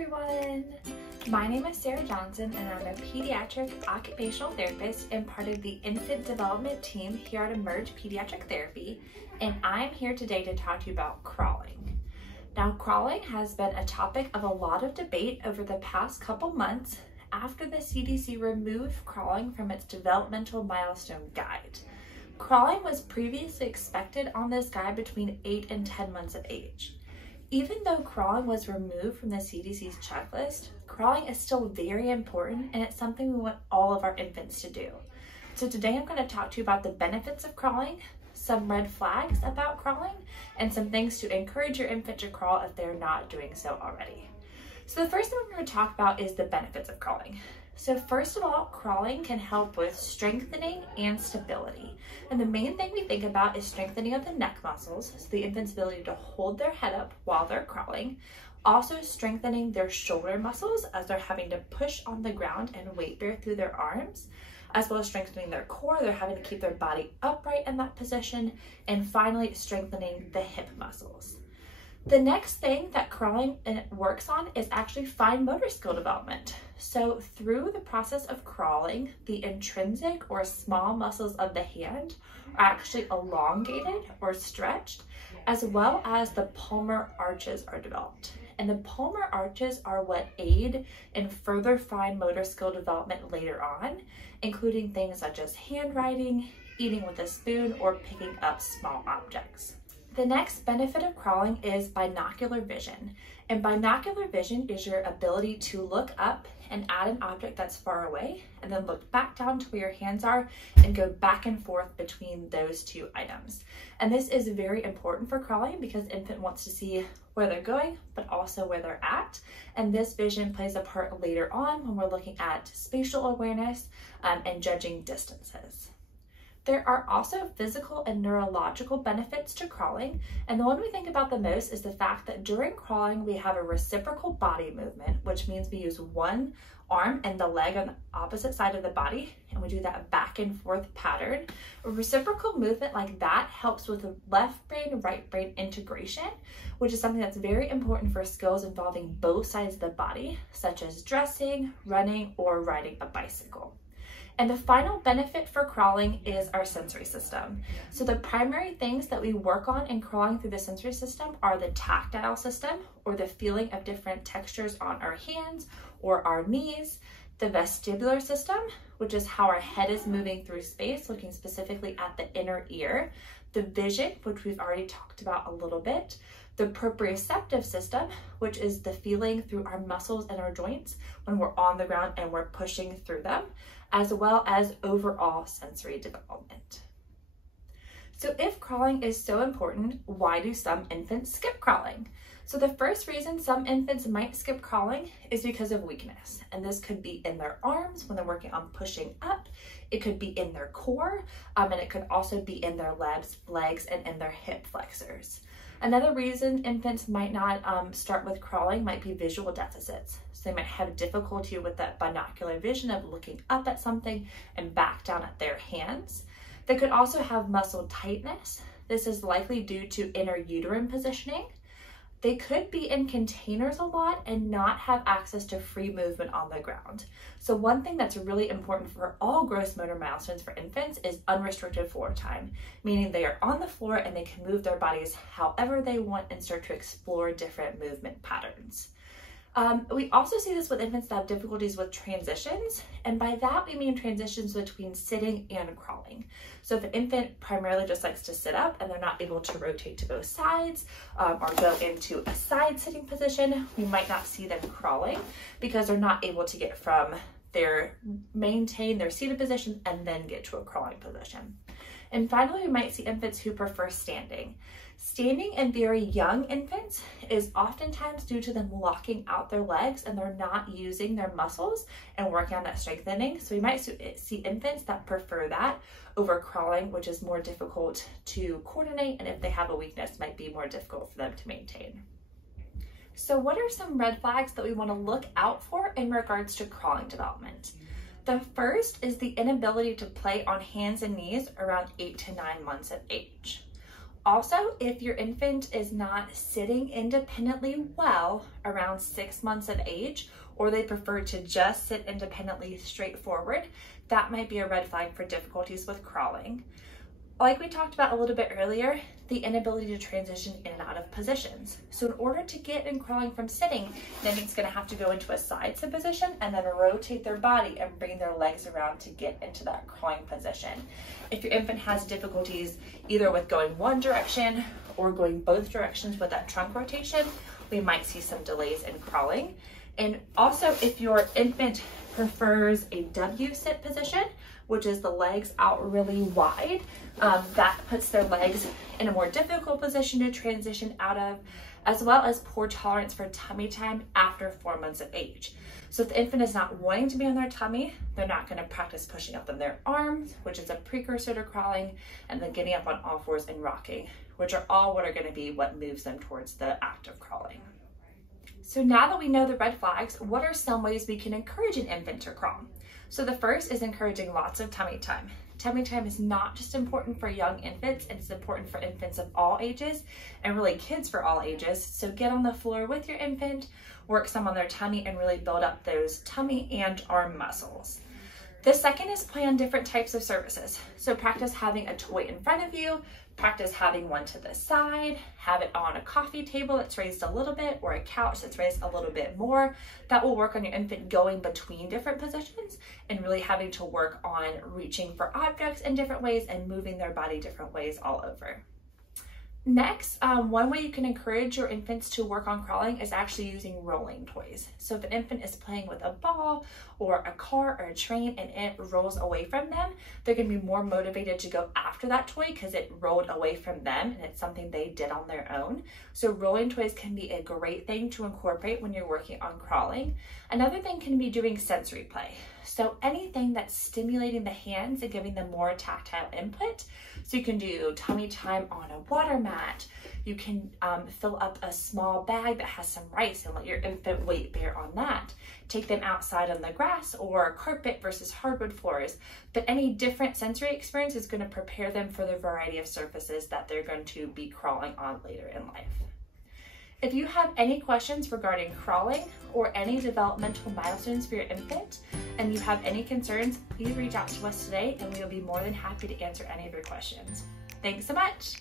everyone! My name is Sarah Johnson and I'm a pediatric occupational therapist and part of the infant development team here at Emerge Pediatric Therapy, and I'm here today to talk to you about crawling. Now, crawling has been a topic of a lot of debate over the past couple months after the CDC removed crawling from its developmental milestone guide. Crawling was previously expected on this guide between 8 and 10 months of age. Even though crawling was removed from the CDC's checklist, crawling is still very important and it's something we want all of our infants to do. So today I'm going to talk to you about the benefits of crawling, some red flags about crawling, and some things to encourage your infant to crawl if they're not doing so already. So the first thing we're going to talk about is the benefits of crawling. So first of all, crawling can help with strengthening and stability. And the main thing we think about is strengthening of the neck muscles, so the infant's ability to hold their head up while they're crawling. Also strengthening their shoulder muscles as they're having to push on the ground and weight bear through their arms, as well as strengthening their core. They're having to keep their body upright in that position. And finally, strengthening the hip muscles. The next thing that crawling works on is actually fine motor skill development. So through the process of crawling, the intrinsic or small muscles of the hand are actually elongated or stretched, as well as the palmar arches are developed. And the palmar arches are what aid in further fine motor skill development later on, including things such as handwriting, eating with a spoon, or picking up small objects. The next benefit of crawling is binocular vision. And binocular vision is your ability to look up and at an object that's far away and then look back down to where your hands are and go back and forth between those two items. And this is very important for crawling because the infant wants to see where they're going, but also where they're at. And this vision plays a part later on when we're looking at spatial awareness and judging distances. There are also physical and neurological benefits to crawling, and the one we think about the most is the fact that during crawling we have a reciprocal body movement, which means we use one arm and the leg on the opposite side of the body, and we do that back and forth pattern. A reciprocal movement like that helps with left brain, right brain integration, which is something that's very important for skills involving both sides of the body, such as dressing, running, or riding a bicycle. And the final benefit for crawling is our sensory system. So the primary things that we work on in crawling through the sensory system are the tactile system, or the feeling of different textures on our hands or our knees, the vestibular system, which is how our head is moving through space, looking specifically at the inner ear, the vision, which we've already talked about a little bit, the proprioceptive system, which is the feeling through our muscles and our joints when we're on the ground and we're pushing through them, as well as overall sensory development. So if crawling is so important, why do some infants skip crawling? So the first reason some infants might skip crawling is because of weakness. And this could be in their arms when they're working on pushing up. It could be in their core, and it could also be in their legs and in their hip flexors. Another reason infants might not start with crawling might be visual deficits. So they might have difficulty with that binocular vision of looking up at something and back down at their hands. They could also have muscle tightness. This is likely due to interuterine positioning. They could be in containers a lot and not have access to free movement on the ground. So one thing that's really important for all gross motor milestones for infants is unrestricted floor time, meaning they are on the floor and they can move their bodies however they want and start to explore different movement patterns. We also see this with infants that have difficulties with transitions, and by that we mean transitions between sitting and crawling. So if an infant primarily just likes to sit up and they're not able to rotate to both sides or go into a side sitting position, we might not see them crawling because they're not able to get from maintain their seated position and then get to a crawling position. And finally, we might see infants who prefer standing. Standing in very young infants is oftentimes due to them locking out their legs and they're not using their muscles and working on that strengthening. So we might see infants that prefer that over crawling, which is more difficult to coordinate, and if they have a weakness, might be more difficult for them to maintain. So what are some red flags that we want to look out for in regards to crawling development? The first is the inability to play on hands and knees around 8 to 9 months of age. Also, if your infant is not sitting independently well around 6 months of age, or they prefer to just sit independently straight forward, that might be a red flag for difficulties with crawling. Like we talked about a little bit earlier, the inability to transition in and out of positions. So in order to get in crawling from sitting, the infant's gonna have to go into a side sit position and then rotate their body and bring their legs around to get into that crawling position. If your infant has difficulties either with going one direction or going both directions with that trunk rotation, we might see some delays in crawling. And also, if your infant prefers a W sit position, which is the legs out really wide, that puts their legs in a more difficult position to transition out of, as well as poor tolerance for tummy time after 4 months of age. So if the infant is not wanting to be on their tummy, they're not going to practice pushing up on their arms, which is a precursor to crawling, and then getting up on all fours and rocking, which are all what are going to be what moves them towards the act of crawling. So now that we know the red flags, what are some ways we can encourage an infant to crawl? So the first is encouraging lots of tummy time. Tummy time is not just important for young infants, it's important for infants of all ages and really kids for all ages. So get on the floor with your infant, work some on their tummy and really build up those tummy and arm muscles. The second is plan different types of services. So practice having a toy in front of you, practice having one to the side, have it on a coffee table that's raised a little bit or a couch that's raised a little bit more. That will work on your infant going between different positions and really having to work on reaching for objects in different ways and moving their body different ways all over. Next, one way you can encourage your infants to work on crawling is actually using rolling toys. So if an infant is playing with a ball or a car or a train and it rolls away from them, they're going to be more motivated to go after that toy because it rolled away from them and it's something they did on their own. So rolling toys can be a great thing to incorporate when you're working on crawling. Another thing can be doing sensory play. So anything that's stimulating the hands and giving them more tactile input. So you can do tummy time on a water mat. You can fill up a small bag that has some rice and let your infant weight bear on that. Take them outside on the grass or carpet versus hardwood floors. But any different sensory experience is going to prepare them for the variety of surfaces that they're going to be crawling on later in life. If you have any questions regarding crawling or any developmental milestones for your infant, and you have any concerns, please reach out to us today and we will be more than happy to answer any of your questions. Thanks so much.